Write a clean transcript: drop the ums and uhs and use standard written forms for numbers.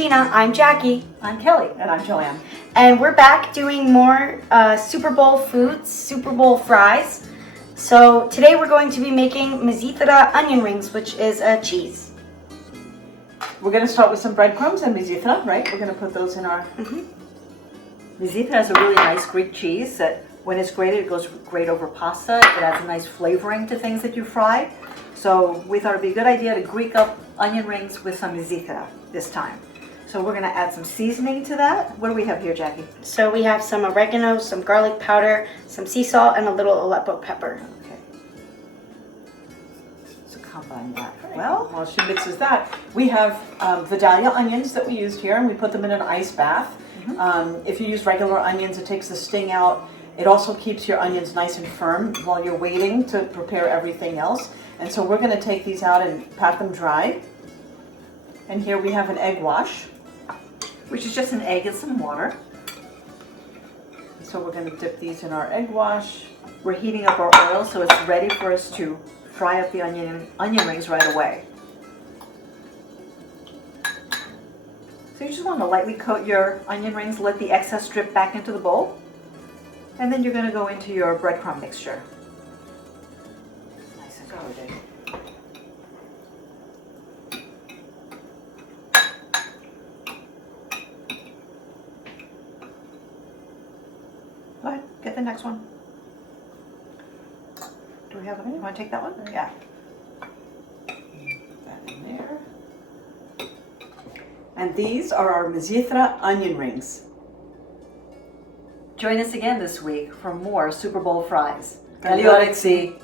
cuisina. I'm Jackie. I'm Kelly. And I'm Joanne. And we're back doing more Super Bowl foods, Super Bowl fries. So today we're going to be making Myzithra onion rings, which is a cheese. We're going to start with some breadcrumbs and Myzithra, right? We're going to put those in our... Myzithra is a really nice Greek cheese that when it's grated, it goes great over pasta. It adds a nice flavoring to things that you fry. So we thought it'd be a good idea to Greek up onion rings with some Myzithra this time. So we're going to add some seasoning to that. What do we have here, Jackie? So we have some oregano, some garlic powder, some sea salt, and a little Aleppo pepper. Okay. So combine that. Well, while she mixes that, we have Vidalia onions that we used here, and we put them in an ice bath. If you use regular onions, it takes the sting out. It also keeps your onions nice and firm while you're waiting to prepare everything else. And so we're going to take these out and pat them dry. And here we have an egg wash, which is just an egg and some water. So we're going to dip these in our egg wash. We're heating up our oil so it's ready for us to fry up the onion rings right away. So you just want to lightly coat your onion rings, let the excess drip back into the bowl. And then you're going to go into your breadcrumb mixture. Nice and coated. Go ahead, get the next one. Do we have one? You want to take that one? Yeah. Put that in there. And these are our Myzithra onion rings. Join us again this week for more Super Bowl fries. Alexi.